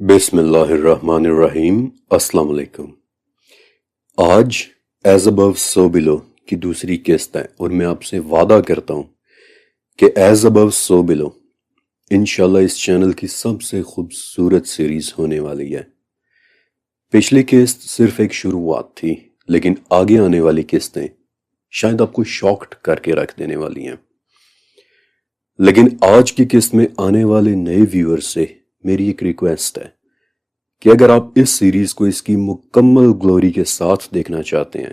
بسم اللہ الرحمن الرحیم۔ السلام علیکم۔ آج ایز ابو سو بلو کی دوسری قسط ہے اور میں آپ سے وعدہ کرتا ہوں کہ ایز ابو سو بلو انشاءاللہ اس چینل کی سب سے خوبصورت سیریز ہونے والی ہے۔ پچھلی قسط صرف ایک شروعات تھی، لیکن آگے آنے والی قسطیں شاید آپ کو شاکڈ کر کے رکھ دینے والی ہیں۔ لیکن آج کی قسط میں آنے والے نئے ویور سے میری ایک ریکویسٹ ہے کہ اگر آپ اس سیریز کو اس کی مکمل گلوری کے ساتھ دیکھنا چاہتے ہیں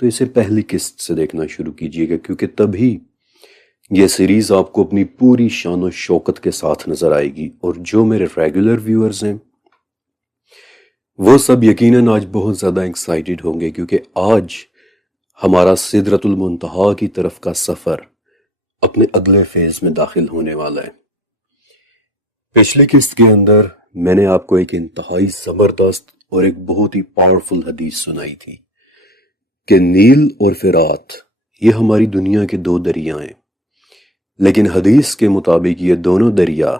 تو اسے پہلی قسط سے دیکھنا شروع کیجیے گا، کیونکہ تبھی یہ سیریز آپ کو اپنی پوری شان و شوکت کے ساتھ نظر آئے گی۔ اور جو میرے ریگولر ویورز ہیں وہ سب یقیناً آج بہت زیادہ ایکسائٹڈ ہوں گے، کیونکہ آج ہمارا سدرۃ المنتہا کی طرف کا سفر اپنے اگلے فیز میں داخل ہونے والا ہے۔ پچھلی قسط کے اندر میں نے آپ کو ایک انتہائی زبردست اور ایک بہت ہی پاورفل حدیث سنائی تھی کہ نیل اور فرات یہ ہماری دنیا کے دو دریا ہیں، لیکن حدیث کے مطابق یہ دونوں دریا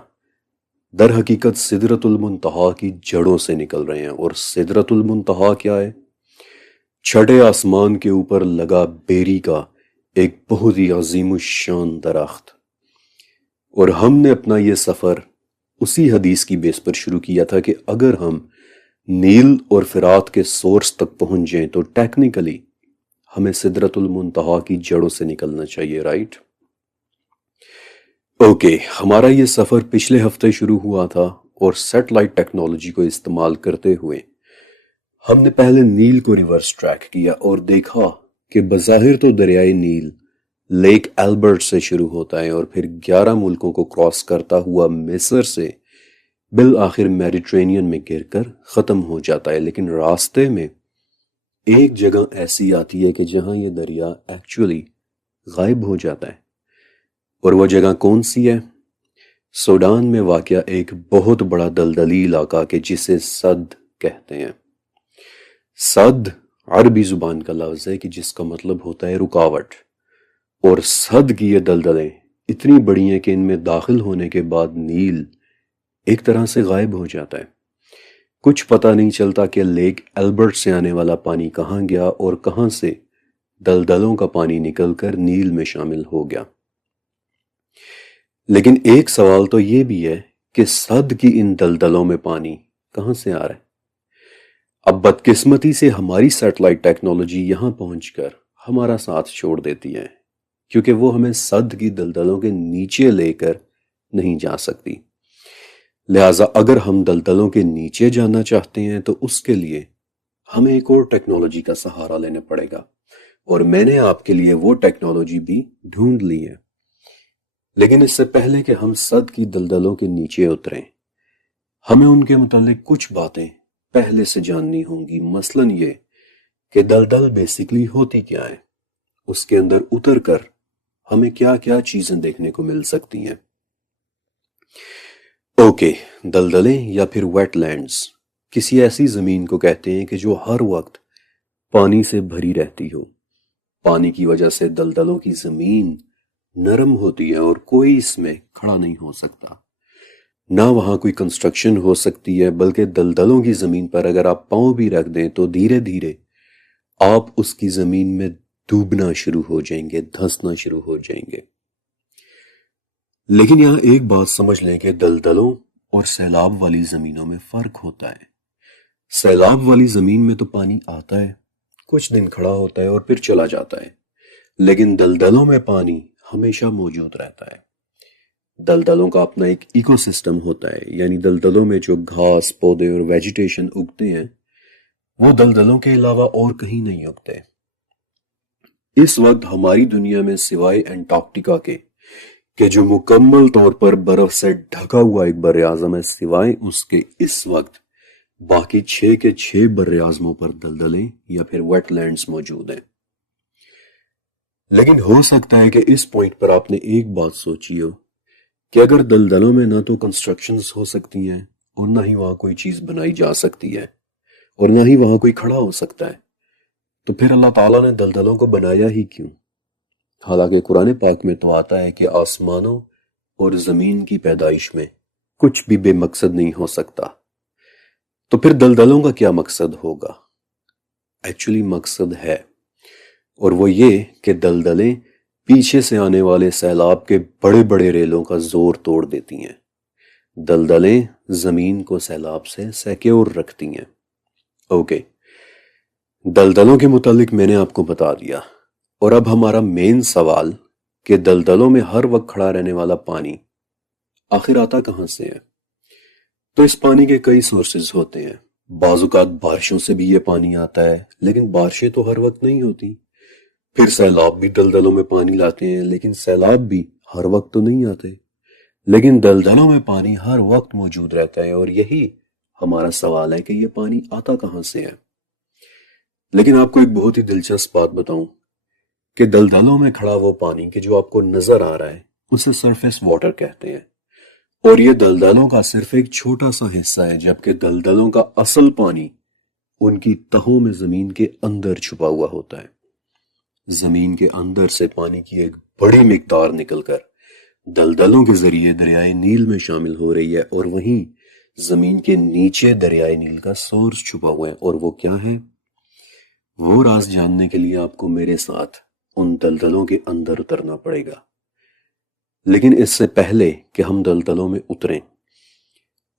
در حقیقت سدرۃ المنتہا کی جڑوں سے نکل رہے ہیں۔ اور سدرۃ المنتہا کیا ہے؟ چھٹے آسمان کے اوپر لگا بیری کا ایک بہت ہی عظیم الشان درخت۔ اور ہم نے اپنا یہ سفر اسی حدیث کی بیس پر شروع کیا تھا کہ اگر ہم نیل اور فرات کے سورس تک پہنچ جائیں تو ٹیکنیکلی ہمیں سدرۃ المنتہا کی جڑوں سے نکلنا چاہیے، رائٹ؟ اوکے، ہمارا یہ سفر پچھلے ہفتے شروع ہوا تھا اور سیٹلائٹ ٹیکنالوجی کو استعمال کرتے ہوئے ہم نے پہلے نیل کو ریورس ٹریک کیا اور دیکھا کہ بظاہر تو دریائے نیل لیک ایلبرٹ سے شروع ہوتا ہے اور پھر 11 ملکوں کو کراس کرتا ہوا مصر سے بالآخر میڈیٹرینین میں گر کر ختم ہو جاتا ہے۔ لیکن راستے میں ایک جگہ ایسی آتی ہے کہ جہاں یہ دریا ایکچولی غائب ہو جاتا ہے، اور وہ جگہ کون سی ہے؟ سوڈان میں واقع ایک بہت بڑا دلدلی علاقہ کہ جسے سد کہتے ہیں۔ سد عربی زبان کا لفظ ہے کہ جس کا مطلب ہوتا ہے رکاوٹ، اور سد کی یہ دلدلیں اتنی بڑی ہیں کہ ان میں داخل ہونے کے بعد نیل ایک طرح سے غائب ہو جاتا ہے۔ کچھ پتہ نہیں چلتا کہ لیک ایلبرٹ سے آنے والا پانی کہاں گیا اور کہاں سے دلدلوں کا پانی نکل کر نیل میں شامل ہو گیا۔ لیکن ایک سوال تو یہ بھی ہے کہ سد کی ان دلدلوں میں پانی کہاں سے آ رہا ہے؟ اب بدقسمتی سے ہماری سیٹلائٹ ٹیکنالوجی یہاں پہنچ کر ہمارا ساتھ چھوڑ دیتی ہے، کیونکہ وہ ہمیں سد کی دلدلوں کے نیچے لے کر نہیں جا سکتی۔ لہٰذا اگر ہم دلدلوں کے نیچے جانا چاہتے ہیں تو اس کے لیے ہمیں ایک اور ٹیکنالوجی کا سہارا لینا پڑے گا، اور میں نے آپ کے لیے وہ ٹیکنالوجی بھی ڈھونڈ لی ہے۔ لیکن اس سے پہلے کہ ہم سد کی دلدلوں کے نیچے اتریں، ہمیں ان کے متعلق کچھ باتیں پہلے سے جاننی ہوں گی۔ مثلاً یہ کہ دلدل بیسیکلی ہوتی کیا ہے، اس کے اندر اتر کر ہمیں کیا کیا چیزیں دیکھنے کو مل سکتی ہیں۔ اوکے، دلدلیں یا پھر ویٹ لینڈز کسی ایسی زمین کو کہتے ہیں کہ جو ہر وقت پانی سے بھری رہتی ہو۔ پانی کی وجہ سے دلدلوں کی زمین نرم ہوتی ہے اور کوئی اس میں کھڑا نہیں ہو سکتا، نہ وہاں کوئی کنسٹرکشن ہو سکتی ہے، بلکہ دلدلوں کی زمین پر اگر آپ پاؤں بھی رکھ دیں تو دھیرے دھیرے آپ اس کی زمین میں ڈوبنا شروع ہو جائیں گے، دھنسنا شروع ہو جائیں گے۔ لیکن یہاں ایک بات سمجھ لیں کہ دلدلوں اور سیلاب والی زمینوں میں فرق ہوتا ہے۔ سیلاب والی زمین میں تو پانی آتا ہے، کچھ دن کھڑا ہوتا ہے اور پھر چلا جاتا ہے، لیکن دلدلوں میں پانی ہمیشہ موجود رہتا ہے۔ دلدلوں کا اپنا ایک ایکو سسٹم ہوتا ہے، یعنی دلدلوں میں جو گھاس، پودے اور ویجیٹیشن اگتے ہیں وہ دلدلوں کے علاوہ اور کہیں نہیں اگتے۔ اس وقت ہماری دنیا میں سوائے انٹارکٹیکا کے کہ جو مکمل طور پر برف سے ڈھکا ہوا ایک بر اعظم ہے، سوائے اس کے اس وقت باقی 6 کے 6 بر اعظموں پر دلدلیں یا پھر ویٹ لینڈز موجود ہیں۔ لیکن ہو سکتا ہے کہ اس پوائنٹ پر آپ نے ایک بات سوچی ہو کہ اگر دلدلوں میں نہ تو کنسٹرکشنز ہو سکتی ہیں اور نہ ہی وہاں کوئی چیز بنائی جا سکتی ہے اور نہ ہی وہاں کوئی کھڑا ہو سکتا ہے، تو پھر اللہ تعالیٰ نے دلدلوں کو بنایا ہی کیوں؟ حالانکہ قرآن پاک میں تو آتا ہے کہ آسمانوں اور زمین کی پیدائش میں کچھ بھی بے مقصد نہیں ہو سکتا، تو پھر دلدلوں کا کیا مقصد ہوگا؟ ایکچولی مقصد ہے، اور وہ یہ کہ دلدلیں پیچھے سے آنے والے سیلاب کے بڑے بڑے ریلوں کا زور توڑ دیتی ہیں۔ دلدلیں زمین کو سیلاب سے سیکیور رکھتی ہیں۔ اوکے، دلدلوں کے متعلق میں نے آپ کو بتا دیا، اور اب ہمارا مین سوال کہ دلدلوں میں ہر وقت کھڑا رہنے والا پانی آخر آتا کہاں سے ہے؟ تو اس پانی کے کئی سورسز ہوتے ہیں۔ بعض اوقات بارشوں سے بھی یہ پانی آتا ہے، لیکن بارشیں تو ہر وقت نہیں ہوتی۔ پھر سیلاب بھی دلدلوں میں پانی لاتے ہیں، لیکن سیلاب بھی ہر وقت تو نہیں آتے۔ لیکن دلدلوں میں پانی ہر وقت موجود رہتا ہے، اور یہی ہمارا سوال ہے کہ یہ پانی آتا کہاں سے ہے۔ لیکن آپ کو ایک بہت ہی دلچسپ بات بتاؤں کہ دلدلوں میں کھڑا وہ پانی کہ جو آپ کو نظر آ رہا ہے اسے سرفیس واٹر کہتے ہیں، اور یہ دلدلوں کا صرف ایک چھوٹا سا حصہ ہے، جبکہ دلدلوں کا اصل پانی ان کی تہوں میں زمین کے اندر چھپا ہوا ہوتا ہے۔ زمین کے اندر سے پانی کی ایک بڑی مقدار نکل کر دلدلوں کے ذریعے دریائے نیل میں شامل ہو رہی ہے، اور وہیں زمین کے نیچے دریائے نیل کا سورس چھپا ہوا ہے، اور وہ کیا ہے؟ وہ راز جاننے کے لیے آپ کو میرے ساتھ ان دلدلوں کے اندر اترنا پڑے گا۔ لیکن اس سے پہلے کہ ہم دلدلوں میں اتریں،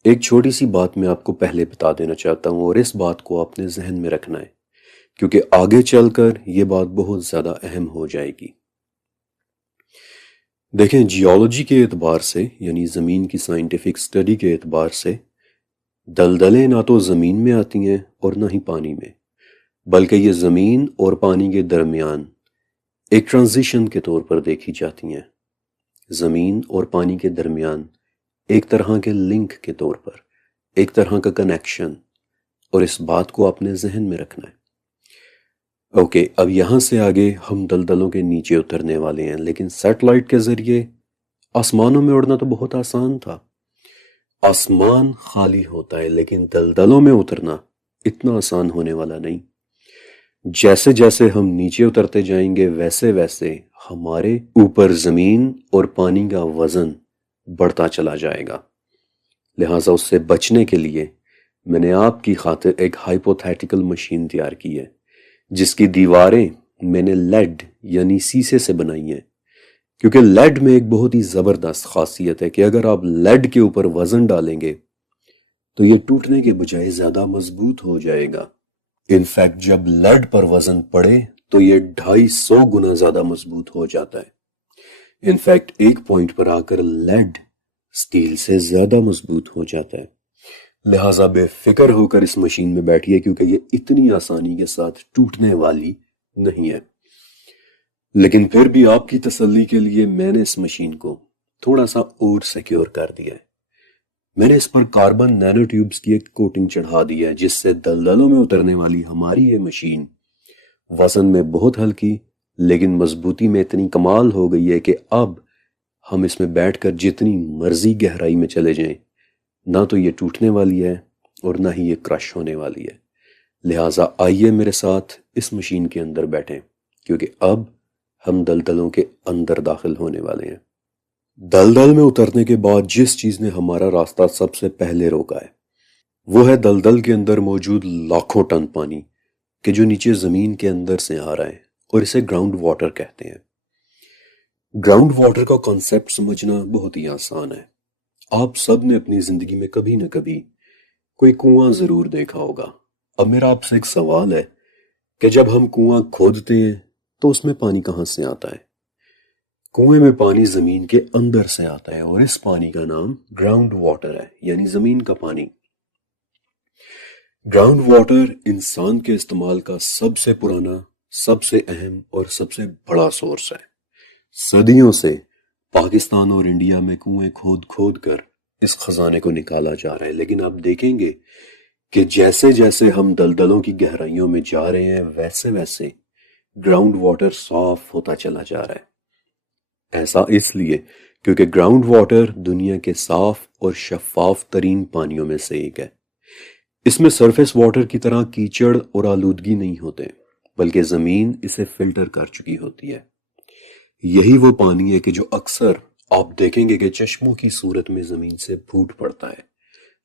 ایک چھوٹی سی بات میں آپ کو پہلے بتا دینا چاہتا ہوں، اور اس بات کو اپنے ذہن میں رکھنا ہے، کیونکہ آگے چل کر یہ بات بہت زیادہ اہم ہو جائے گی۔ دیکھیں، جیولوجی کے اعتبار سے، یعنی زمین کی سائنٹیفک سٹڈی کے اعتبار سے، دلدلیں نہ تو زمین میں آتی ہیں اور نہ ہی پانی میں، بلکہ یہ زمین اور پانی کے درمیان ایک ٹرانزیشن کے طور پر دیکھی جاتی ہیں۔ زمین اور پانی کے درمیان ایک طرح کے لنک کے طور پر، ایک طرح کا کنیکشن، اور اس بات کو اپنے ذہن میں رکھنا ہے۔ اوکے، اب یہاں سے آگے ہم دلدلوں کے نیچے اترنے والے ہیں، لیکن سیٹلائٹ کے ذریعے آسمانوں میں اڑنا تو بہت آسان تھا۔ آسمان خالی ہوتا ہے، لیکن دلدلوں میں اترنا اتنا آسان ہونے والا نہیں۔ جیسے جیسے ہم نیچے اترتے جائیں گے، ویسے ویسے ہمارے اوپر زمین اور پانی کا وزن بڑھتا چلا جائے گا۔ لہٰذا اس سے بچنے کے لیے میں نے آپ کی خاطر ایک ہائپوتھیٹیکل مشین تیار کی ہے، جس کی دیواریں میں نے لیڈ یعنی سیسے سے بنائی ہیں، کیونکہ لیڈ میں ایک بہت ہی زبردست خاصیت ہے کہ اگر آپ لیڈ کے اوپر وزن ڈالیں گے تو یہ ٹوٹنے کے بجائے زیادہ مضبوط ہو جائے گا۔ انفیکٹ جب لیڈ پر وزن پڑے تو یہ 250 گنا زیادہ مضبوط ہو جاتا ہے۔ انفیکٹ ایک پوائنٹ پر آ کر لیڈ سٹیل سے زیادہ مضبوط ہو جاتا ہے۔ لہٰذا بے فکر ہو کر اس مشین میں بیٹھیے، کیونکہ یہ اتنی آسانی کے ساتھ ٹوٹنے والی نہیں ہے۔ لیکن پھر بھی آپ کی تسلی کے لیے میں نے اس مشین کو تھوڑا سا اور سیکیور کر دیا ہے۔ میں نے اس پر کاربن نینو ٹیوبز کی ایک کوٹنگ چڑھا دی ہے، جس سے دلدلوں میں اترنے والی ہماری یہ مشین وزن میں بہت ہلکی لیکن مضبوطی میں اتنی کمال ہو گئی ہے کہ اب ہم اس میں بیٹھ کر جتنی مرضی گہرائی میں چلے جائیں، نہ تو یہ ٹوٹنے والی ہے اور نہ ہی یہ کرش ہونے والی ہے۔ لہٰذا آئیے میرے ساتھ اس مشین کے اندر بیٹھیں، کیونکہ اب ہم دلدلوں کے اندر داخل ہونے والے ہیں۔ دلدل میں اترنے کے بعد جس چیز نے ہمارا راستہ سب سے پہلے روکا ہے وہ ہے دلدل کے اندر موجود لاکھوں ٹن پانی کہ جو نیچے زمین کے اندر سے آ رہا ہے، اور اسے گراؤنڈ واٹر کہتے ہیں۔ گراؤنڈ واٹر کا کانسیپٹ سمجھنا بہت ہی آسان ہے۔ آپ سب نے اپنی زندگی میں کبھی نہ کبھی کوئی کنواں ضرور دیکھا ہوگا۔ اب میرا آپ سے ایک سوال ہے کہ جب ہم کنواں کھودتے ہیں تو اس میں پانی کہاں سے آتا ہے؟ کنویں میں پانی زمین کے اندر سے آتا ہے، اور اس پانی کا نام گراؤنڈ واٹر ہے، یعنی زمین کا پانی۔ گراؤنڈ واٹر انسان کے استعمال کا سب سے پرانا، سب سے اہم اور سب سے بڑا سورس ہے۔ صدیوں سے پاکستان اور انڈیا میں کنویں کھود کھود کر اس خزانے کو نکالا جا رہا ہے، لیکن آپ دیکھیں گے کہ جیسے جیسے ہم دلدلوں کی گہرائیوں میں جا رہے ہیں، ویسے ویسے گراؤنڈ واٹر صاف ہوتا چلا جا رہا ہے۔ ایسا اس لیے کیونکہ گراؤنڈ واٹر دنیا کے صاف اور شفاف ترین پانیوں میں سے ایک ہے۔ اس میں سرفیس واٹر کی طرح کیچڑ اور آلودگی نہیں ہوتے، بلکہ زمین اسے فلٹر کر چکی ہوتی ہے۔ یہی وہ پانی ہے کہ جو اکثر آپ دیکھیں گے کہ چشموں کی صورت میں زمین سے پھوٹ پڑتا ہے،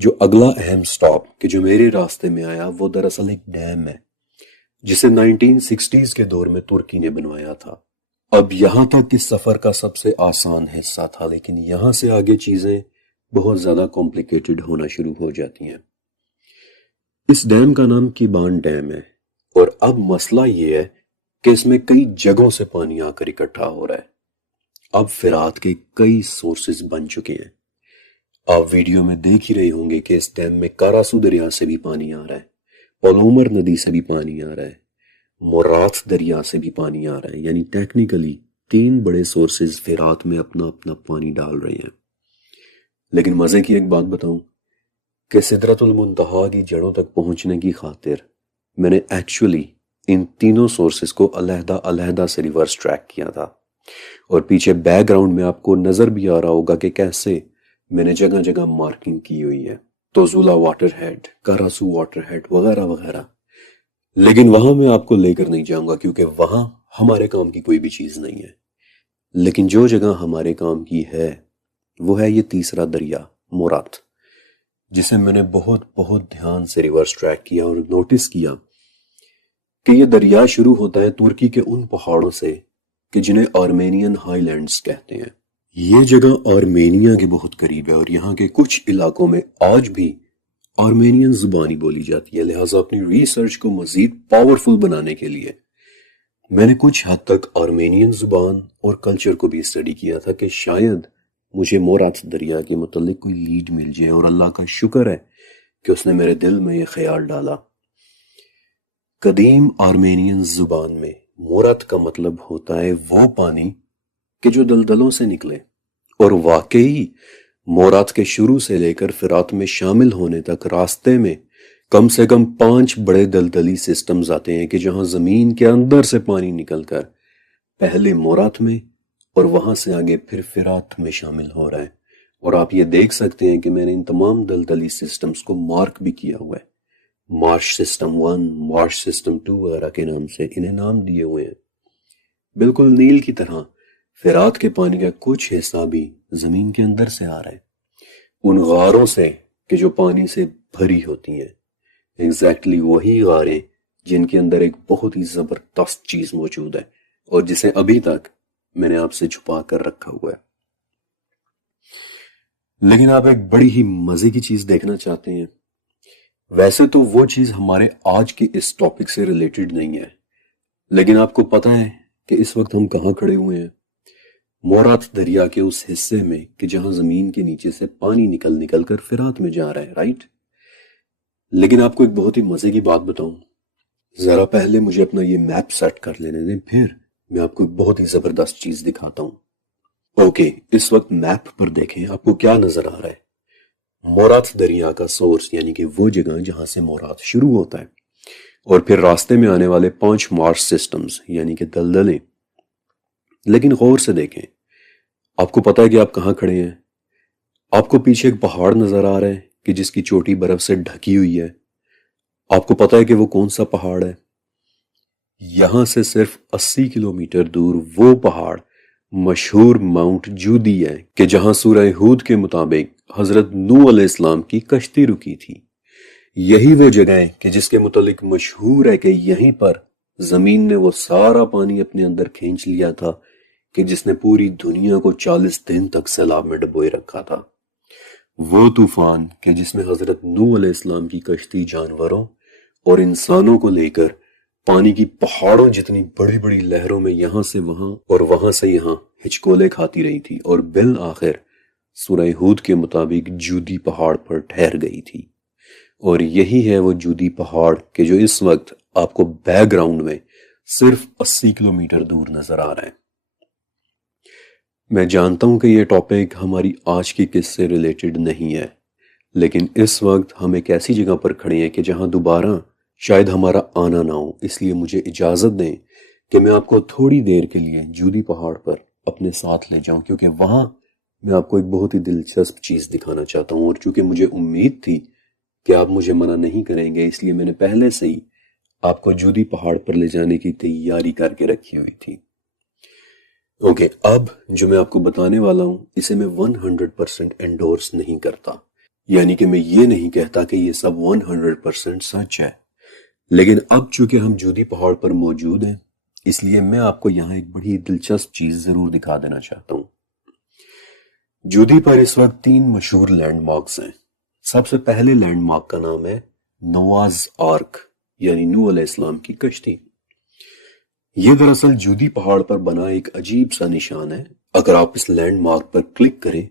جو اگلا اہم سٹاپ کہ جو میرے راستے میں آیا وہ دراصل ایک ڈیم ہے جسے 1960s کے دور میں ترکی نے بنوایا تھا۔ اب یہاں تک اس سفر کا سب سے آسان حصہ تھا، لیکن یہاں سے آگے چیزیں بہت زیادہ کمپلیکیٹڈ ہونا شروع ہو جاتی ہیں۔ اس ڈیم کا نام کیبان ڈیم ہے، اور اب مسئلہ یہ ہے کہ اس میں کئی جگہوں سے پانی آ کر اکٹھا ہو رہا ہے۔ اب فرات کے کئی سورسز بن چکے ہیں۔ آپ ویڈیو میں دیکھ ہی رہے ہوں گے کہ اس ڈیم میں کاراسو دریا سے بھی پانی آ رہا ہے، پولومر ندی سے بھی پانی آ رہا ہے، مورات دریا سے بھی پانی آ رہا ہے، یعنی ٹیکنیکلی 3 بڑے سورسز فرات میں اپنا اپنا پانی ڈال رہے ہیں۔ لیکن مزے کی ایک بات بتاؤں کہ سدرۃ المنتہا کی جڑوں تک پہنچنے کی خاطر میں نے ایکچولی ان تینوں سورسز کو علیحدہ علیحدہ سے ریورس ٹریک کیا تھا، اور پیچھے بیک گراؤنڈ میں آپ کو نظر بھی آ رہا ہوگا کہ کیسے میں نے جگہ جگہ مارکنگ کی ہوئی ہے، توزولا واٹر ہیڈ، کاراسو واٹر ہیڈ وغیرہ وغیرہ۔ لیکن وہاں میں آپ کو لے کر نہیں جاؤں گا کیونکہ وہاں ہمارے کام کی کوئی بھی چیز نہیں ہے۔ لیکن جو جگہ ہمارے کام کی ہے وہ ہے یہ تیسرا دریا مورات، جسے میں نے بہت بہت دھیان سے ریورس ٹریک کیا اور نوٹس کیا کہ یہ دریا شروع ہوتا ہے ترکی کے ان پہاڑوں سے کہ جنہیں آرمینین ہائی لینڈز کہتے ہیں۔ یہ جگہ آرمینیا کے بہت قریب ہے، اور یہاں کے کچھ علاقوں میں آج بھی آرمینین زبانی بولی جاتی ہے، لہٰذا اپنی ریسرچ کو مزید پاورفل بنانے کے لیے میں نے کچھ حد تک آرمینین زبان اور کلچر کو بھی اسٹڈی کیا تھا کہ شاید مجھے مورات دریا کے متعلق کوئی لیڈ مل جائے، اور اللہ کا شکر ہے کہ اس نے میرے دل میں یہ خیال ڈالا۔ قدیم آرمینین زبان میں مورات کا مطلب ہوتا ہے وہ پانی کہ جو دلدلوں سے نکلے، اور واقعی مورات کے شروع سے لے کر فرات میں شامل ہونے تک راستے میں کم سے کم 5 بڑے دلدلی سسٹمز آتے ہیں کہ جہاں زمین کے اندر سے پانی نکل کر پہلے مورات میں اور وہاں سے آگے پھر فرات میں شامل ہو رہا ہے۔ اور آپ یہ دیکھ سکتے ہیں کہ میں نے ان تمام دلدلی سسٹمز کو مارک بھی کیا ہوا ہے، مارش سسٹم 1، مارش سسٹم 2 وغیرہ کے نام سے انہیں نام دیے ہوئے ہیں۔ بالکل نیل کی طرح فرات کے پانی کا کچھ حصہ بھی زمین کے اندر سے آ رہا ہے، ان غاروں سے کہ جو پانی سے بھری ہوتی ہیں، ایگزیکٹلی وہی غاریں جن کے اندر ایک بہت ہی زبردست چیز موجود ہے اور جسے ابھی تک میں نے آپ سے چھپا کر رکھا ہوا ہے۔ لیکن آپ ایک بڑی ہی مزے کی چیز دیکھنا چاہتے ہیں۔ ویسے تو وہ چیز ہمارے آج کے اس ٹاپک سے ریلیٹڈ نہیں ہے، لیکن آپ کو پتہ ہے کہ اس وقت ہم کہاں کھڑے ہوئے ہیں؟ مورات دریا کے اس حصے میں کہ جہاں زمین کے نیچے سے پانی نکل نکل کر فرات میں جا رہا ہے، رائٹ؟ لیکن آپ کو ایک بہت ہی مزے کی بات بتاؤں، ذرا پہلے مجھے اپنا یہ میپ سیٹ کر لینے دیں، پھر میں آپ کو ایک بہت ہی زبردست چیز دکھاتا ہوں۔ اوکے، اس وقت میپ پر دیکھیں آپ کو کیا نظر آ رہا ہے۔ مورات دریا کا سورس یعنی کہ وہ جگہ جہاں سے مورات شروع ہوتا ہے، اور پھر راستے میں آنے والے 5 مارش سسٹمز یعنی کہ دلدلیں۔ لیکن غور سے دیکھیں، آپ کو پتا ہے کہ آپ کہاں کھڑے ہیں؟ آپ کو پیچھے ایک پہاڑ نظر آ رہا ہے کہ جس کی چوٹی برف سے ڈھکی ہوئی ہے۔ آپ کو پتا ہے کہ وہ کون سا پہاڑ ہے؟ یہاں سے صرف 80 کلومیٹر دور وہ پہاڑ مشہور ماؤنٹ جودی ہے کہ جہاں سورہ ہود کے مطابق حضرت نوح علیہ السلام کی کشتی رکی تھی۔ یہی وہ جگہ ہے کہ جس کے متعلق مشہور ہے کہ یہیں پر زمین نے وہ سارا پانی اپنے اندر کھینچ لیا تھا کہ جس نے پوری دنیا کو 40 دن تک سیلاب میں ڈبوئے رکھا تھا۔ وہ طوفان کہ جس میں حضرت نوح علیہ السلام کی کشتی جانوروں اور انسانوں کو لے کر پانی کی پہاڑوں جتنی بڑی بڑی لہروں میں یہاں سے وہاں اور وہاں سے یہاں ہچکولے کھاتی رہی تھی، اور بالآخر سورہ ہود کے مطابق جودی پہاڑ پر ٹھہر گئی تھی۔ اور یہی ہے وہ جودی پہاڑ کہ جو اس وقت آپ کو بیک گراؤنڈ میں صرف 80 کلومیٹر دور نظر آ رہا ہے۔ میں جانتا ہوں کہ یہ ٹاپک ہماری آج کی قصے سے ریلیٹڈ نہیں ہے، لیکن اس وقت ہم ایک ایسی جگہ پر کھڑے ہیں کہ جہاں دوبارہ شاید ہمارا آنا نہ ہو، اس لیے مجھے اجازت دیں کہ میں آپ کو تھوڑی دیر کے لیے جودی پہاڑ پر اپنے ساتھ لے جاؤں، کیونکہ وہاں میں آپ کو ایک بہت ہی دلچسپ چیز دکھانا چاہتا ہوں، اور چونکہ مجھے امید تھی کہ آپ مجھے منع نہیں کریں گے، اس لیے میں نے پہلے سے ہی آپ کو جودی پہاڑ پر لے جانے کی تیاری کر کے رکھی ہوئی تھی۔ اوکے، اب جو میں آپ کو بتانے والا ہوں اسے میں 100% انڈورس نہیں کرتا، یعنی کہ میں یہ نہیں کہتا کہ یہ سب 100% سچ ہے، لیکن اب چونکہ ہم جودی پہاڑ پر موجود ہیں اس لیے میں آپ کو یہاں ایک بڑی دلچسپ چیز ضرور دکھا دینا چاہتا ہوں۔ جودی پر اس وقت 3 مشہور لینڈ مارکس ہیں۔ سب سے پہلے لینڈ مارک کا نام ہے نوآز آرک، یعنی نوح علیہ السلام کی کشتی۔ یہ دراصل جودی پہاڑ پر بنا ایک عجیب سا نشان ہے۔ اگر آپ اس لینڈ مارک پر کلک کریں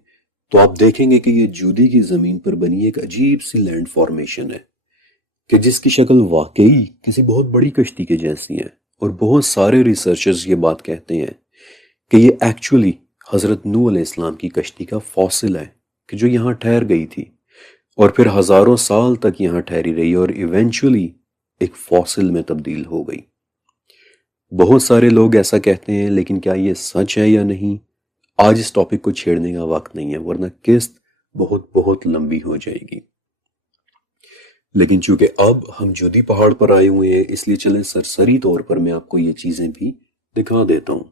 تو آپ دیکھیں گے کہ یہ جودی کی زمین پر بنی ایک عجیب سی لینڈ فارمیشن ہے کہ جس کی شکل واقعی کسی بہت بڑی کشتی کے جیسی ہے، اور بہت سارے ریسرچرز یہ بات کہتے ہیں کہ یہ ایکچولی حضرت نوح علیہ السلام کی کشتی کا فاسل ہے کہ جو یہاں ٹھہر گئی تھی اور پھر ہزاروں سال تک یہاں ٹھہری رہی اور ایونچولی ایک فاسل میں تبدیل ہو گئی۔ بہت سارے لوگ ایسا کہتے ہیں، لیکن کیا یہ سچ ہے یا نہیں، آج اس ٹاپک کو چھیڑنے کا وقت نہیں ہے، ورنہ قسط بہت لمبی ہو جائے گی۔ لیکن چونکہ اب ہم جودی پہاڑ پر آئے ہوئے ہیں اس لیے چلیں سرسری طور پر میں آپ کو یہ چیزیں بھی دکھا دیتا ہوں۔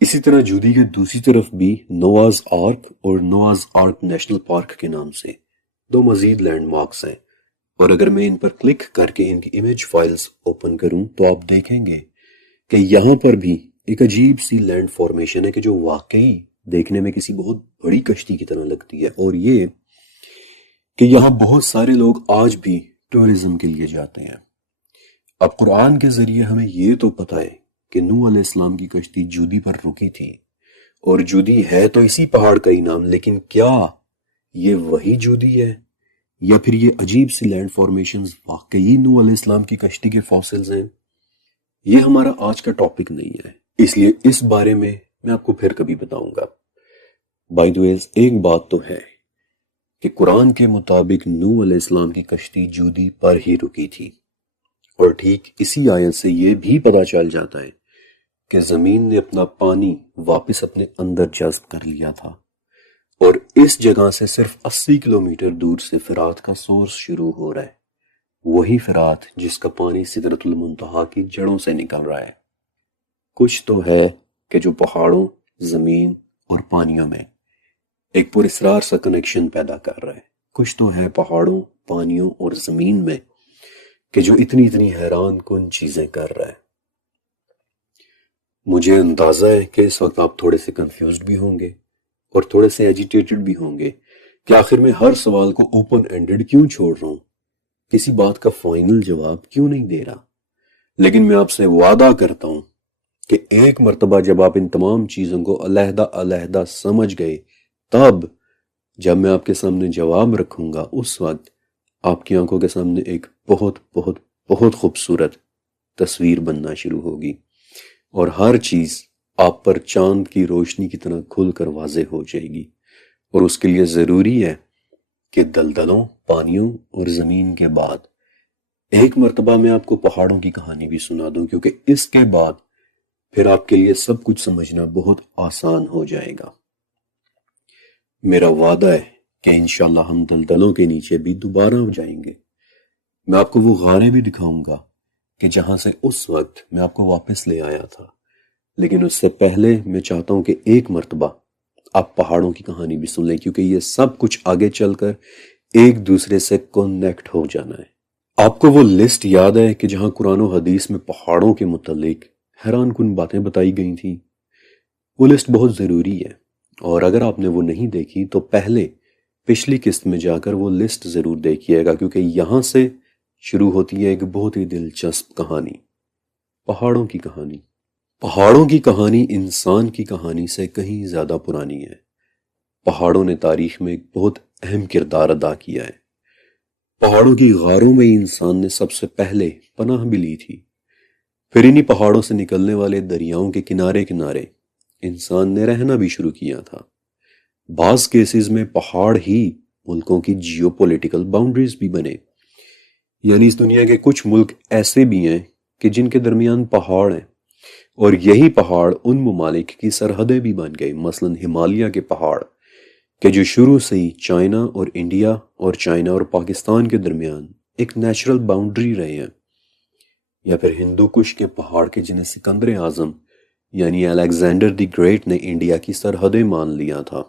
اسی طرح جودی کے دوسری طرف بھی نوآز آرک اور نوآز آرک نیشنل پارک کے نام سے 2 مزید لینڈ مارکس ہیں، اور اگر میں ان پر کلک کر کے ان کی امیج فائلز اوپن کروں تو آپ دیکھیں گے کہ یہاں پر بھی ایک عجیب سی لینڈ فارمیشن ہے کہ جو واقعی دیکھنے میں کسی بہت بڑی کشتی کی طرح لگتی ہے، اور یہ کہ یہاں بہت سارے لوگ آج بھی ٹورزم کے لیے جاتے ہیں۔ اب قرآن کے ذریعے ہمیں یہ تو پتہ ہے کہ نوح علیہ السلام کی کشتی جودی پر رکی تھی، اور جودی ہے تو اسی پہاڑ کا ہی نام، لیکن کیا یہ وہی جودی ہے یا پھر یہ عجیب سی لینڈ فارمیشنز واقعی نوح علیہ السلام کی کشتی کے فاسلز ہیں؟ یہ ہمارا آج کا ٹاپک نہیں ہے، اس لیے اس بارے میں آپ کو پھر کبھی بتاؤں گا۔ بائی دی ویز ایک بات تو ہے کہ قرآن کے مطابق نوح علیہ السلام کی کشتی جودی پر ہی رکی تھی، اور ٹھیک اسی آیت سے یہ بھی پتہ چل جاتا ہے کہ زمین نے اپنا پانی واپس اپنے اندر جذب کر لیا تھا، اور اس جگہ سے صرف 80 کلومیٹر دور سے فرات کا سورس شروع ہو رہا ہے، وہی فرات جس کا پانی سدرۃ المنتہا کی جڑوں سے نکل رہا ہے۔ کچھ تو ہے کہ جو پہاڑوں، زمین اور پانیوں میں ایک پراسرار سا کنیکشن پیدا کر رہا ہے، کچھ تو ہے پہاڑوں، پانیوں اور زمین میں کہ جو اتنی حیران کن چیزیں کر رہا ہے۔ مجھے اندازہ ہے کہ اس وقت آپ تھوڑے سے کنفیوزڈ بھی ہوں گے اور تھوڑے سے ایجیٹیٹڈ بھی ہوں گے کہ آخر میں ہر سوال کو اوپن اینڈڈ کیوں چھوڑ رہا ہوں، کسی بات کا فائنل جواب کیوں نہیں دے رہا۔ لیکن میں آپ سے وعدہ کرتا ہوں کہ ایک مرتبہ جب آپ ان تمام چیزوں کو علیحدہ سمجھ گئے، تب جب میں آپ کے سامنے جواب رکھوں گا اس وقت آپ کی آنکھوں کے سامنے ایک بہت خوبصورت تصویر بننا شروع ہوگی، اور ہر چیز آپ پر چاند کی روشنی کی طرح کھل کر واضح ہو جائے گی۔ اور اس کے لیے ضروری ہے کہ دلدلوں، پانیوں اور زمین کے بعد ایک مرتبہ میں آپ کو پہاڑوں کی کہانی بھی سنا دوں، کیونکہ اس کے بعد پھر آپ کے لیے سب کچھ سمجھنا بہت آسان ہو جائے گا۔ میرا وعدہ ہے کہ انشاءاللہ ہم دلدلوں کے نیچے بھی دوبارہ جائیں گے۔ میں آپ کو وہ غاریں بھی دکھاؤں گا کہ جہاں سے اس وقت میں آپ کو واپس لے آیا تھا، لیکن اس سے پہلے میں چاہتا ہوں کہ ایک مرتبہ آپ پہاڑوں کی کہانی بھی سن لیں، کیونکہ یہ سب کچھ آگے چل کر ایک دوسرے سے کنیکٹ ہو جانا ہے۔ آپ کو وہ لسٹ یاد ہے کہ جہاں قرآن و حدیث میں پہاڑوں کے متعلق حیران کن باتیں بتائی گئی تھیں؟ وہ لسٹ بہت ضروری ہے، اور اگر آپ نے وہ نہیں دیکھی تو پہلے پچھلی قسط میں جا کر وہ لسٹ ضرور دیکھیے گا، کیونکہ یہاں سے شروع ہوتی ہے ایک بہت ہی دلچسپ کہانی، پہاڑوں کی کہانی۔ پہاڑوں کی کہانی انسان کی کہانی سے کہیں زیادہ پرانی ہے۔ پہاڑوں نے تاریخ میں ایک بہت اہم کردار ادا کیا ہے۔ پہاڑوں کی غاروں میں انسان نے سب سے پہلے پناہ بھی لی تھی، پھر انہی پہاڑوں سے نکلنے والے دریاؤں کے کنارے انسان نے رہنا بھی شروع کیا تھا۔ بعض کیسز میں پہاڑ ہی ملکوں کی جیو پولیٹیکل باؤنڈریز بھی بنے، یعنی اس دنیا کے کچھ ملک ایسے بھی ہیں کہ جن کے درمیان پہاڑ ہیں، اور یہی پہاڑ ان ممالک کی سرحدیں بھی بن گئے، مثلا ہمالیہ کے پہاڑ کہ جو شروع سے ہی چائنا اور انڈیا اور چائنا اور پاکستان کے درمیان ایک نیچرل باؤنڈری رہے ہیں، یا پھر ہندو کش کے پہاڑ کے جنہیں سکندر اعظم یعنی الیگزینڈر دی گریٹ نے انڈیا کی سرحدیں مان لیا تھا۔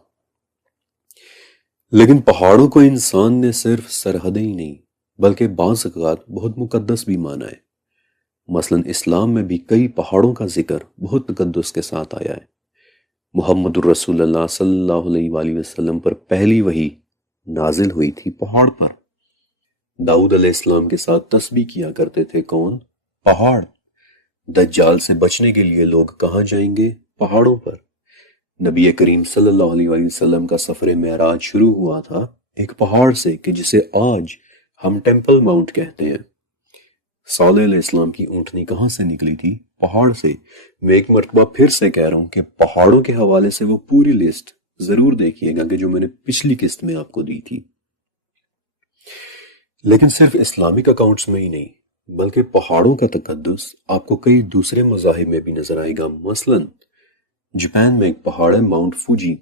لیکن پہاڑوں کو انسان نے صرف سرحدیں ہی نہیں بلکہ بعض اوقات بہت مقدس بھی مانا ہے۔ مثلاً اسلام میں بھی کئی پہاڑوں کا ذکر بہت تقدس کے ساتھ آیا ہے۔ محمد الرسول اللہ صلی اللہ علیہ وآلہ وسلم پر پہلی وحی نازل ہوئی تھی پہاڑ پر۔ داؤد علیہ السلام کے ساتھ تسبیح کیا کرتے تھے کون؟ پہاڑ۔ دجال سے بچنے کے لیے لوگ کہاں جائیں گے؟ پہاڑوں پر۔ نبی کریم صلی اللہ علیہ وآلہ وسلم کا سفر معراج شروع ہوا تھا ایک پہاڑ سے کہ جسے آج ہم ٹیمپل ماؤنٹ کہتے ہیں۔ صالح علیہ السلام کی اونٹنی کہاں سے نکلی تھی؟ پہاڑ سے۔ میں ایک مرتبہ پھر سے کہہ رہا ہوں کہ پہاڑوں کے حوالے سے وہ پوری لسٹ ضرور دیکھیے گا کہ جو میں نے پچھلی قسط میں آپ کو دی تھی۔ لیکن صرف اسلامک اکاؤنٹس میں ہی نہیں بلکہ پہاڑوں کا تقدس آپ کو کئی دوسرے مذاہب میں بھی نظر آئے گا۔ مثلاً جاپان میں ایک پہاڑ ہے ماؤنٹ فوجی،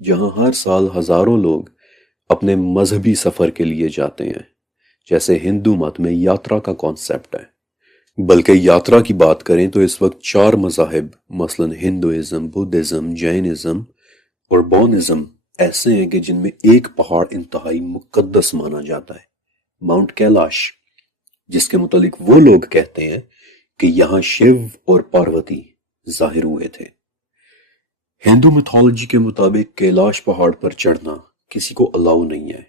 جہاں ہر سال ہزاروں لوگ اپنے مذہبی سفر کے لیے جاتے ہیں۔ جیسے ہندو مت میں یاترا کا کانسیپٹ ہے، بلکہ یاترا کی بات کریں تو اس وقت 4 مذاہب مثلاً ہندوازم، بدھزم، جینزم اور بودھزم ایسے ہیں کہ جن میں ایک پہاڑ انتہائی مقدس مانا جاتا ہے، ماؤنٹ کیلاش، جس کے متعلق وہ لوگ کہتے ہیں کہ یہاں شیو اور پاروتی ظاہر ہوئے تھے۔ ہندو میتھولوجی کے مطابق کیلاش پہاڑ پر چڑھنا کسی کو الاؤ نہیں ہے،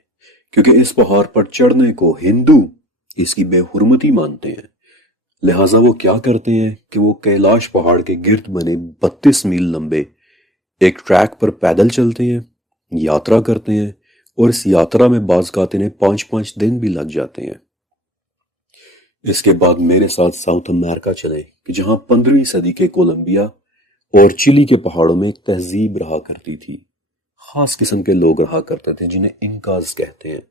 کیونکہ اس پہاڑ پر چڑھنے کو ہندو اس کی بے حرمتی مانتے ہیں۔ لہٰذا وہ کیا کرتے ہیں کہ وہ کیلاش پہاڑ کے گرد بنے 32 میل لمبے ایک ٹریک پر پیدل چلتے ہیں، یاترا کرتے ہیں، اور اس یاترا میں بعض اوقات انہیں 5 دن بھی لگ جاتے ہیں۔ اس کے بعد میرے ساتھ ساؤتھ امریکہ چلیں کہ جہاں 15ویں صدی کے کولمبیا اور چلی کے پہاڑوں میں ایک تہذیب رہا کرتی تھی۔ خاص قسم کے لوگ رہا کرتے تھے جنہیں انکاز کہتے ہیں۔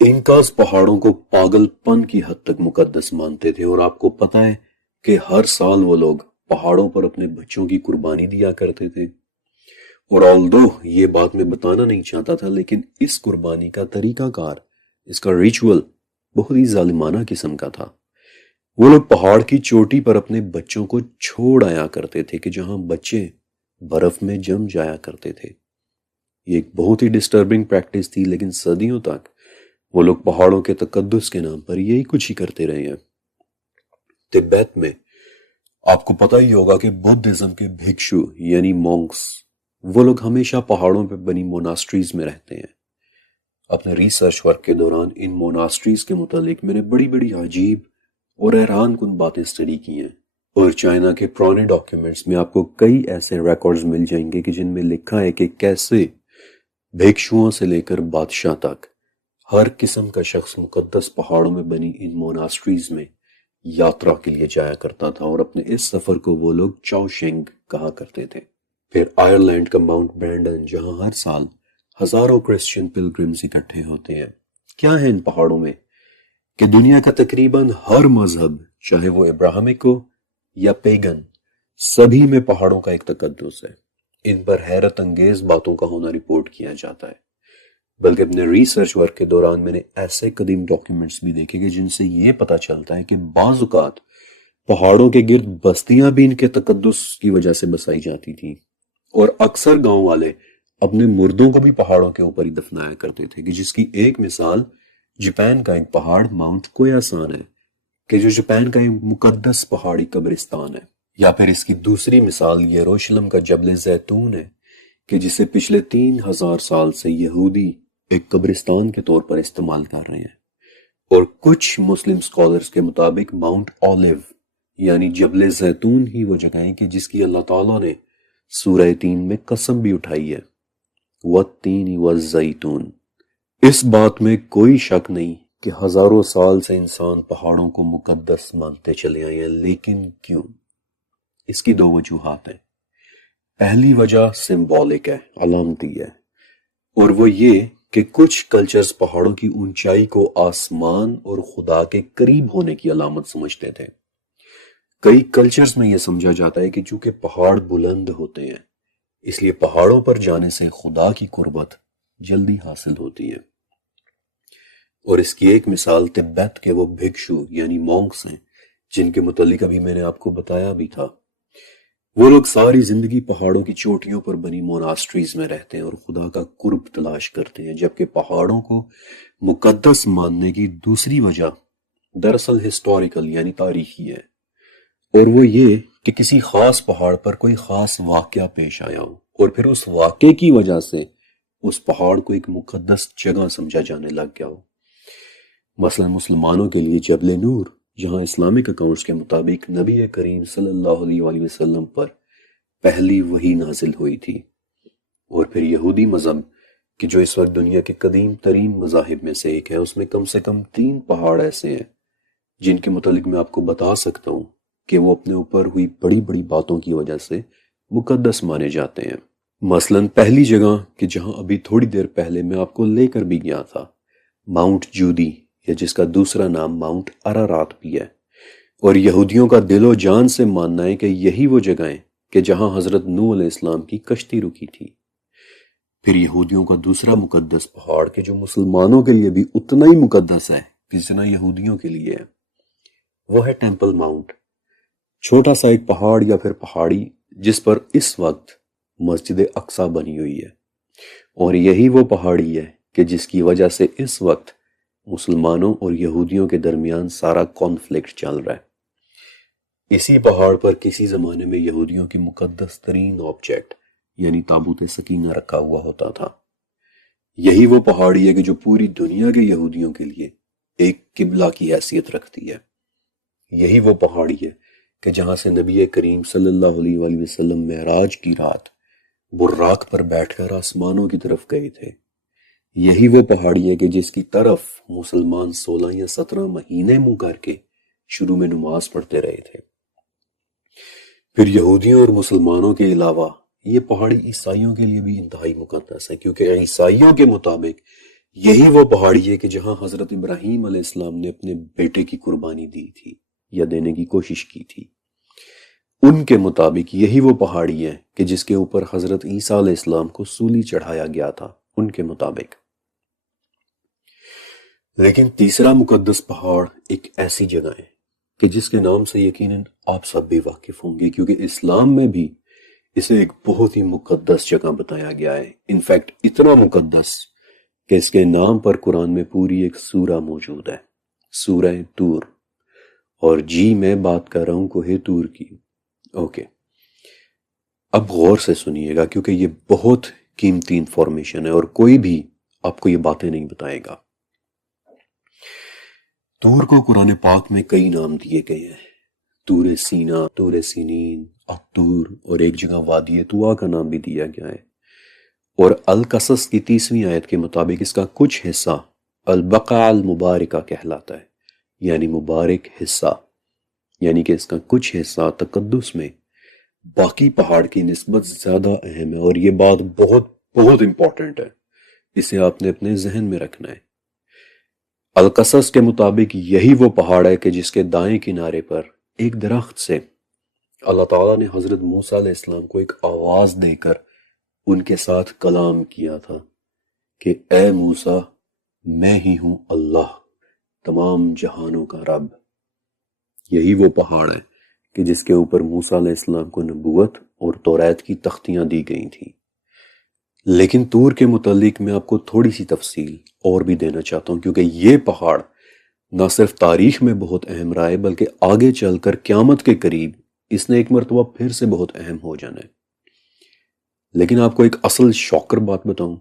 انکاز پہاڑوں کو پاگل پن کی حد تک مقدس مانتے تھے، اور آپ کو پتہ ہے کہ ہر سال وہ لوگ پہاڑوں پر اپنے بچوں کی قربانی دیا کرتے تھے۔ اور آلدو یہ بات میں بتانا نہیں چاہتا تھا، لیکن اس قربانی کا طریقہ کار، اس کا ریچول بہت ہی ظالمانہ قسم کا تھا۔ وہ لوگ پہاڑ کی چوٹی پر اپنے بچوں کو چھوڑ آیا کرتے تھے کہ جہاں بچے برف میں جم جایا کرتے تھے۔ یہ ایک بہت ہی ڈسٹربنگ پریکٹس تھی، لیکن صدیوں تک وہ لوگ پہاڑوں کے تقدس کے نام پر یہی کچھ ہی کرتے رہے ہیں۔ تبت میں آپ کو پتہ ہی ہوگا کہ بدھزم کے بھکشو یعنی مونکس، وہ لوگ ہمیشہ پہاڑوں پہ بنی موناسٹریز میں رہتے ہیں۔ اپنے ریسرچ ورک کے دوران ان موناسٹریز کے متعلق میں نے بڑی بڑی عجیب اور حیران کن باتیں اسٹڈی کی ہیں، اور چائنا کے پرانے ڈاکیومنٹس میں آپ کو کئی ایسے ریکارڈز مل جائیں گے کہ جن میں لکھا ہے کہ کیسے بھکشوؤں سے لے کر بادشاہ تک ہر قسم کا شخص مقدس پہاڑوں میں بنی ان موناسٹریز میں یاترا کے لیے جایا کرتا تھا، اور اپنے اس سفر کو وہ لوگ چاؤ شینگ کہا کرتے تھے۔ پھر آئرلینڈ کا ماؤنٹ برینڈن، جہاں ہر سال ہزاروں کرسچین پلگرمز اکٹھے ہوتے ہیں۔ کیا ہے ان پہاڑوں میں کہ دنیا کا تقریباً ہر مذہب، چاہے وہ ابراہمک ہو یا پیگن، سبھی میں پہاڑوں کا ایک تقدس ہے۔ ان پر حیرت انگیز باتوں کا ہونا رپورٹ کیا جاتا ہے، بلکہ اپنے ریسرچ ورک کے دوران میں نے ایسے قدیم ڈاکیومنٹس بھی دیکھے کہ جن سے یہ پتہ چلتا ہے کہ بعض اوقات پہاڑوں کے گرد بستیاں بھی ان کے تقدس کی وجہ سے بسائی جاتی تھیں، اور اکثر گاؤں والے اپنے مردوں کو بھی پہاڑوں کے اوپر ہی دفنایا کرتے تھے، کہ جس کی ایک مثال جاپان کا ایک پہاڑ ماؤنٹ کویاسان ہے، کہ جو جاپان کا ایک مقدس پہاڑی قبرستان ہے۔ یا پھر اس کی دوسری مثال یروشلم کا جبل زیتون ہے، کہ جسے پچھلے 3000 سال سے یہودی ایک قبرستان کے طور پر استعمال کر رہے ہیں۔ اور کچھ مسلم سکالرز کے مطابق ماؤنٹ اولیو یعنی جبل زیتون ہی وہ جگہ ہے کہ جس کی اللہ تعالیٰ نے سورہ تین میں قسم بھی اٹھائی ہے، وَالتِّینِ وَالزَّیْتُونِ۔ اس بات میں کوئی شک نہیں کہ ہزاروں سال سے انسان پہاڑوں کو مقدس مانتے چلے آئے ہیں، لیکن کیوں؟ اس کی 2 وجوہات ہیں۔ پہلی وجہ سمبولک ہے، علامتی ہے، اور وہ یہ کہ کچھ کلچرز پہاڑوں کی اونچائی کو آسمان اور خدا کے قریب ہونے کی علامت سمجھتے تھے۔ کئی کلچرز میں یہ سمجھا جاتا ہے کہ چونکہ پہاڑ بلند ہوتے ہیں، اس لیے پہاڑوں پر جانے سے خدا کی قربت جلدی حاصل ہوتی ہے۔ اور اس کی ایک مثال تبت کے وہ بھکشو یعنی مونکس ہیں، جن کے متعلق ابھی میں نے آپ کو بتایا بھی تھا۔ وہ لوگ ساری زندگی پہاڑوں کی چوٹیوں پر بنی موناسٹریز میں رہتے ہیں اور خدا کا قرب تلاش کرتے ہیں، جبکہ پہاڑوں کو مقدس ماننے کی دوسری وجہ دراصل ہسٹوریکل یعنی تاریخی ہے، اور وہ یہ کہ کسی خاص پہاڑ پر کوئی خاص واقعہ پیش آیا ہو اور پھر اس واقعے کی وجہ سے اس پہاڑ کو ایک مقدس جگہ سمجھا جانے لگ گیا ہو۔ مثلا مسلمانوں کے لیے جبل نور، جہاں اسلامک اکاؤنٹس کے مطابق نبی کریم صلی اللہ علیہ وآلہ وسلم پر پہلی وحی نازل ہوئی تھی، اور پھر یہودی مذہب کہ جو اس وقت دنیا کے قدیم ترین مذاہب میں سے ایک ہے، اس میں کم سے کم 3 پہاڑ ایسے ہیں جن کے متعلق میں آپ کو بتا سکتا ہوں کہ وہ اپنے اوپر ہوئی بڑی بڑی باتوں کی وجہ سے مقدس مانے جاتے ہیں۔ مثلا پہلی جگہ کہ جہاں ابھی تھوڑی دیر پہلے میں آپ کو لے کر بھی گیا تھا، ماؤنٹ جودی، یا جس کا دوسرا نام ماؤنٹ ارارات بھی ہے، اور یہودیوں کا دل و جان سے ماننا ہے کہ یہی وہ جگہیں کہ جہاں حضرت نوح علیہ السلام کی کشتی رکی تھی۔ پھر یہودیوں کا دوسرا مقدس پہاڑ کہ جو مسلمانوں کے لیے بھی اتنا ہی مقدس ہے جتنا یہودیوں کے لیے ہے، وہ ہے ٹیمپل ماؤنٹ، چھوٹا سا ایک پہاڑ یا پھر پہاڑی جس پر اس وقت مسجد اقصی بنی ہوئی ہے، اور یہی وہ پہاڑی ہے کہ جس کی وجہ سے اس وقت مسلمانوں اور یہودیوں کے درمیان سارا کانفلکٹ چل رہا ہے۔ اسی پہاڑ پر کسی زمانے میں یہودیوں کی مقدس ترین آبجیکٹ یعنی تابوت سکینہ رکھا ہوا ہوتا تھا۔ یہی وہ پہاڑی ہے کہ جو پوری دنیا کے یہودیوں کے لیے ایک قبلہ کی حیثیت رکھتی ہے۔ یہی وہ پہاڑی ہے کہ جہاں سے نبی کریم صلی اللہ علیہ وآلہ وسلم معراج کی رات براق پر بیٹھ کر آسمانوں کی طرف گئے تھے۔ یہی وہ پہاڑی ہے کہ جس کی طرف مسلمان 16 یا 17 مہینے منہ کر کے شروع میں نماز پڑھتے رہے تھے۔ پھر یہودیوں اور مسلمانوں کے علاوہ یہ پہاڑی عیسائیوں کے لیے بھی انتہائی مقدس ہے، کیونکہ عیسائیوں کے مطابق یہی وہ پہاڑی ہے کہ جہاں حضرت ابراہیم علیہ السلام نے اپنے بیٹے کی قربانی دی تھی یا دینے کی کوشش کی تھی۔ ان کے مطابق یہی وہ پہاڑی ہے کہ جس کے اوپر حضرت عیسیٰ علیہ السلام کو سولی چڑھایا گیا تھا ان کے مطابق۔ لیکن تیسرا مقدس پہاڑ ایک ایسی جگہ ہے کہ جس کے نام سے یقیناً آپ سب بھی واقف ہوں گے، کیونکہ اسلام میں بھی اسے ایک بہت ہی مقدس جگہ بتایا گیا ہے۔ انفیکٹ اتنا مقدس کہ اس کے نام پر قرآن میں پوری ایک سورہ موجود ہے، سورہ طور، اور جی میں بات کر رہا ہوں کوہ طور کی۔ اوکے، اب غور سے سنیے گا کیونکہ یہ بہت قیمتی انفارمیشن ہے اور کوئی بھی آپ کو یہ باتیں نہیں بتائے گا۔ طور کو قرآن پاک میں کئی نام دیے گئے ہیں، طور سینا، طور سینین، الطور، اور ایک جگہ وادی طوا کا نام بھی دیا گیا ہے، اور القصص کی 30ویں آیت کے مطابق اس کا کچھ حصہ البقاع المبارکہ کہلاتا ہے، یعنی مبارک حصہ، یعنی کہ اس کا کچھ حصہ تقدس میں باقی پہاڑ کی نسبت زیادہ اہم ہے، اور یہ بات بہت بہت امپورٹنٹ ہے، اسے آپ نے اپنے ذہن میں رکھنا ہے۔ القصص کے مطابق یہی وہ پہاڑ ہے کہ جس کے دائیں کنارے پر ایک درخت سے اللہ تعالیٰ نے حضرت موسیٰ علیہ السلام کو ایک آواز دے کر ان کے ساتھ کلام کیا تھا کہ اے موسیٰ، میں ہی ہوں اللہ، تمام جہانوں کا رب۔ یہی وہ پہاڑ ہے کہ جس کے اوپر موسیٰ علیہ السلام کو نبوت اور توریت کی تختیاں دی گئی تھیں۔ لیکن طور کے متعلق میں آپ کو تھوڑی سی تفصیل اور بھی دینا چاہتا ہوں، کیونکہ یہ پہاڑ نہ صرف تاریخ میں بہت اہم رہا ہے بلکہ آگے چل کر قیامت کے قریب اس نے ایک مرتبہ پھر سے بہت اہم ہو جانا ہے۔ لیکن آپ کو ایک اصل شاکر بات بتاؤں،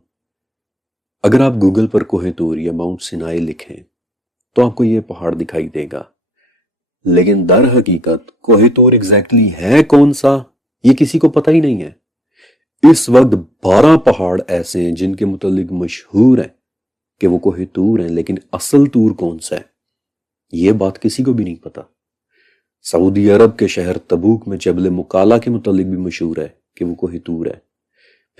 اگر آپ گوگل پر کوہ طور یا ماؤنٹ سینائی لکھیں تو آپ کو یہ پہاڑ دکھائی دے گا، لیکن در حقیقت کوہ طور ایگزیکٹلی ہے کون سا یہ کسی کو پتہ ہی نہیں ہے۔ اس وقت 12 پہاڑ ایسے ہیں جن کے متعلق مشہور ہیں کہ وہ کوہ طور ہیں، لیکن اصل طور کون سا ہے یہ بات کسی کو بھی نہیں پتا۔ سعودی عرب کے شہر تبوک میں جبل مقالہ کے متعلق بھی مشہور ہے کہ وہ کوہ طور ہے۔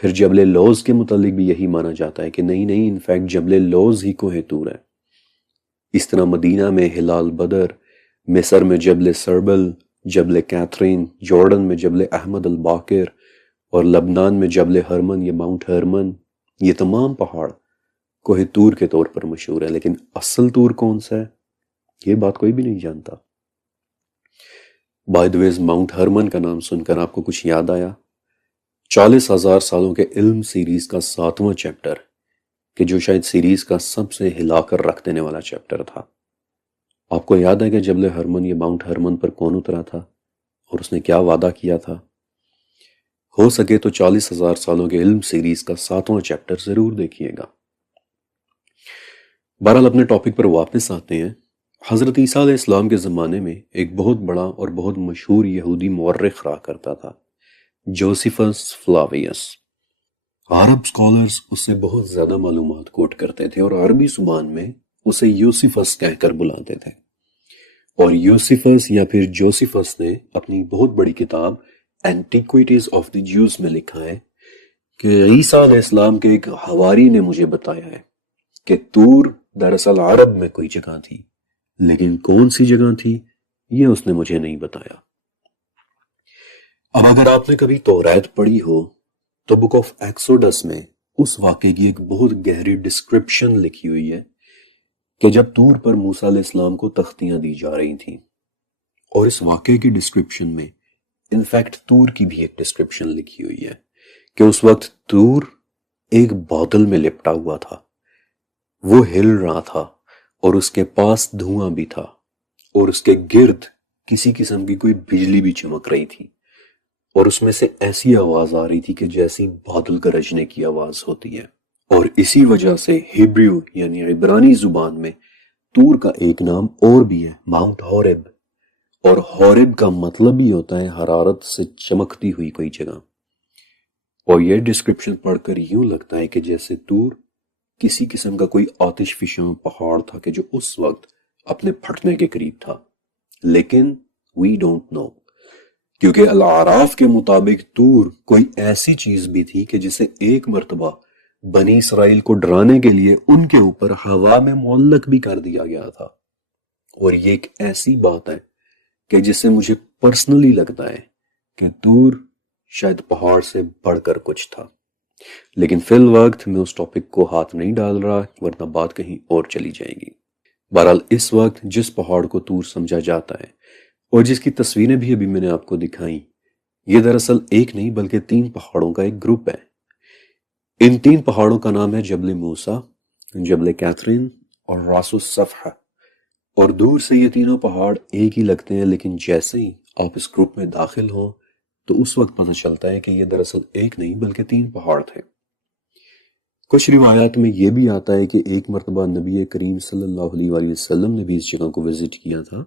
پھر جبل لوز کے متعلق بھی یہی مانا جاتا ہے کہ نہیں انفیکٹ جبل لوز ہی کوہ طور ہے۔ اس طرح مدینہ میں ہلال بدر، مصر میں جبل سربل، جبل کیتھرین، جارڈن میں جبل احمد الباقر، اور لبنان میں جبل ہرمن یا ماؤنٹ ہرمن، یہ تمام پہاڑ کوہ طور کے طور پر مشہور ہے، لیکن اصل طور کون سا ہے یہ بات کوئی بھی نہیں جانتا۔ By the ways Mount Hermon کا نام سن کر آپ کو کچھ یاد آیا؟ 40,000 سالوں کے علم سیریز کا 7واں چیپٹر، کہ جو شاید سیریز کا سب سے ہلا کر رکھ دینے والا چیپٹر تھا۔ آپ کو یاد ہے کہ جبل ہرمن یا ماؤنٹ ہرمن پر کون اترا تھا اور اس نے کیا وعدہ کیا تھا؟ ہو سکے تو 40,000 سالوں کے علم سیریز کا 7واں چیپٹر ضرور دیکھیے گا۔ بہرحال اپنے ٹاپک پر واپس آتے ہیں۔ حضرت عیسیٰ علیہ السلام کے زمانے میں ایک بہت بڑا اور بہت مشہور یہودی مورخ رہا کرتا تھا، جوسیفس فلاویس۔ عرب سکولرز اس سے بہت زیادہ معلومات کوٹ کرتے تھے اور عربی زبان میں اسے یوسیفس کہہ کر بلاتے تھے، اور یوسیفس یا پھر جوسیفس نے اپنی بہت بڑی کتاب اینٹیکویٹیز آف دی جیوز میں لکھا ہے کہ عیسیٰ علیہ السلام کے ایک حواری نے مجھے بتایا ہے کہ طور دراصل عرب میں کوئی جگہ تھی، لیکن کون سی جگہ تھی یہ اس نے مجھے نہیں بتایا۔ اب اگر آپ نے کبھی توریت پڑھی ہو تو بک آف ایکسوڈس میں اس واقعے کی ایک بہت گہری ڈسکرپشن لکھی ہوئی ہے کہ جب طور پر موسیٰ علیہ السلام کو تختیاں دی جا رہی تھیں، اور اس واقعے کی ڈسکرپشن میں انفیکٹ طور کی بھی ایک ڈسکرپشن لکھی ہوئی ہے کہ اس وقت طور ایک بادل میں لپٹا ہوا تھا، وہ ہل رہا تھا اور اس کے پاس دھواں بھی تھا، اور اس کے گرد کسی قسم کی کوئی بجلی بھی چمک رہی تھی، اور اس میں سے ایسی آواز آ رہی تھی کہ جیسی بادل گرجنے کی آواز ہوتی ہے۔ اور اسی وجہ سے ہیبریو یعنی عبرانی زبان میں طور کا ایک نام اور بھی ہے، ماؤنٹ ہورب، اور ہورب کا مطلب ہی ہوتا ہے حرارت سے چمکتی ہوئی کوئی جگہ۔ اور یہ ڈسکرپشن پڑھ کر یوں لگتا ہے کہ جیسے طور کسی قسم کا کوئی آتش فشاں پہاڑ تھا کہ جو اس وقت اپنے پھٹنے کے قریب تھا، لیکن وی ڈونٹ نو، کیونکہ الاعراف کے مطابق طور کوئی ایسی چیز بھی تھی کہ جسے ایک مرتبہ بنی اسرائیل کو ڈرانے کے لیے ان کے اوپر ہوا میں معلق بھی کر دیا گیا تھا۔ اور یہ ایک ایسی بات ہے کہ جسے مجھے پرسنلی لگتا ہے کہ طور شاید پہاڑ سے بڑھ کر کچھ تھا، لیکن فی الوقت میں اس ٹاپک کو ہاتھ نہیں ڈال رہا، ورنہ بات کہیں اور چلی جائے گی۔ بہرحال اس وقت جس پہاڑ کو طور سمجھا جاتا ہے اور جس کی تصویریں بھی ابھی میں نے آپ کو دکھائیں، یہ دراصل ایک نہیں بلکہ 3 پہاڑوں کا ایک گروپ ہے۔ ان 3 پہاڑوں کا نام ہے جبل موسیٰ، جبل کیتھرین اور راس الصفحہ، اور دور سے یہ تینوں پہاڑ ایک ہی لگتے ہیں، لیکن جیسے ہی آپ اس گروپ میں داخل ہوں تو اس وقت پتہ چلتا ہے کہ یہ دراصل ایک نہیں بلکہ 3 پہاڑ تھے۔ کچھ روایات میں یہ بھی آتا ہے کہ ایک مرتبہ نبی کریم صلی اللہ علیہ وآلہ وسلم نے بھی اس جگہ کو وزٹ کیا تھا،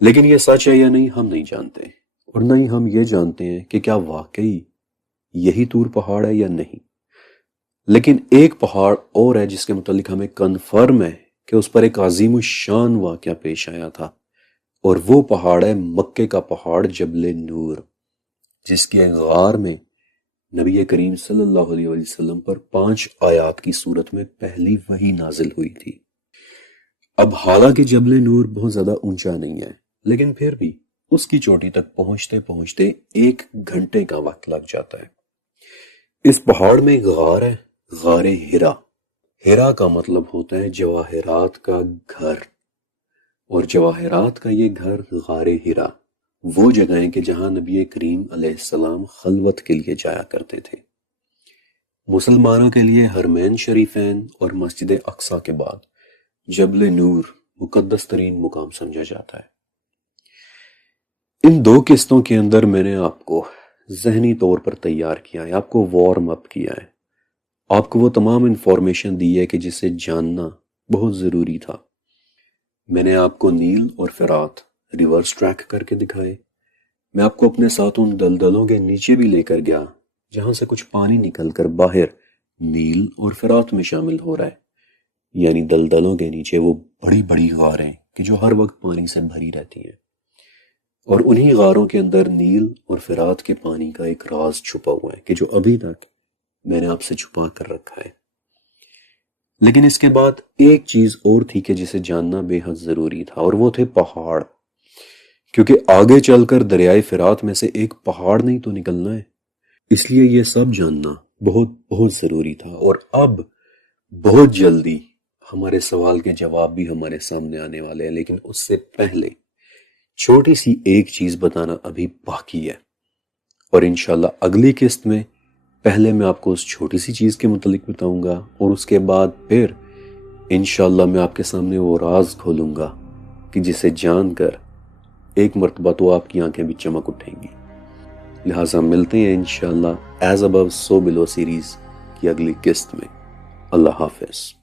لیکن یہ سچ ہے یا نہیں ہم نہیں جانتے، اور نہ ہی ہم یہ جانتے ہیں کہ کیا واقعی یہی طور پہاڑ ہے یا نہیں۔ لیکن ایک پہاڑ اور ہے جس کے متعلق ہمیں کنفرم ہے کہ اس پر ایک عظیم الشان واقعہ پیش آیا تھا، اور وہ پہاڑ ہے مکے کا پہاڑ جبل نور، جس کے غار میں نبی کریم صلی اللہ علیہ وسلم پر 5 آیات کی صورت میں پہلی وحی نازل ہوئی تھی۔ اب حالانکہ جبل نور بہت زیادہ اونچا نہیں ہے، لیکن پھر بھی اس کی چوٹی تک پہنچتے پہنچتے 1 گھنٹے کا وقت لگ جاتا ہے۔ اس پہاڑ میں ایک غار ہے، غار ہرا۔ ہرا کا مطلب ہوتا ہے جواہرات کا گھر، اور جواہرات کا یہ گھر غار ہرا وہ جگہ ہے کہ جہاں نبی کریم علیہ السلام خلوت کے لیے جایا کرتے تھے۔ مسلمانوں کے لیے حرمین شریفین اور مسجد اقصی کے بعد جبل نور مقدس ترین مقام سمجھا جاتا ہے۔ ان 2 قسطوں کے اندر میں نے آپ کو ذہنی طور پر تیار کیا ہے، آپ کو وارم اپ کیا ہے، آپ کو وہ تمام انفارمیشن دی ہے کہ جسے جاننا بہت ضروری تھا۔ میں نے آپ کو نیل اور فرات ریورس ٹریک کر کے دکھائے، میں آپ کو اپنے ساتھ ان دلدلوں کے نیچے بھی لے کر گیا جہاں سے کچھ پانی نکل کر باہر نیل اور فرات میں شامل ہو رہا ہے، یعنی دلدلوں کے نیچے وہ بڑی بڑی غاریں کہ جو ہر وقت پانی سے بھری رہتی ہیں، اور انہی غاروں کے اندر نیل اور فرات کے پانی کا ایک راز چھپا ہوا ہے کہ جو ابھی تک میں نے آپ سے چھپا کر رکھا ہے۔ لیکن اس کے بعد ایک چیز اور تھی کہ جسے جاننا بے حد ضروری تھا، اور وہ تھے پہاڑ، کیونکہ آگے چل کر دریائے فرات میں سے ایک پہاڑ نہیں تو نکلنا ہے، اس لیے یہ سب جاننا بہت بہت ضروری تھا۔ اور اب بہت جلدی ہمارے سوال کے جواب بھی ہمارے سامنے آنے والے ہیں، لیکن اس سے پہلے چھوٹی سی ایک چیز بتانا ابھی باقی ہے، اور انشاءاللہ اگلی قسط میں پہلے میں آپ کو اس چھوٹی سی چیز کے متعلق بتاؤں گا، اور اس کے بعد پھر انشاءاللہ میں آپ کے سامنے وہ راز کھولوں گا کہ جسے جان کر ایک مرتبہ تو آپ کی آنکھیں بھی چمک اٹھیں گی۔ لہٰذا ملتے ہیں انشاءاللہ ایز ابو سو بلو سیریز کی اگلی قسط میں۔ اللہ حافظ۔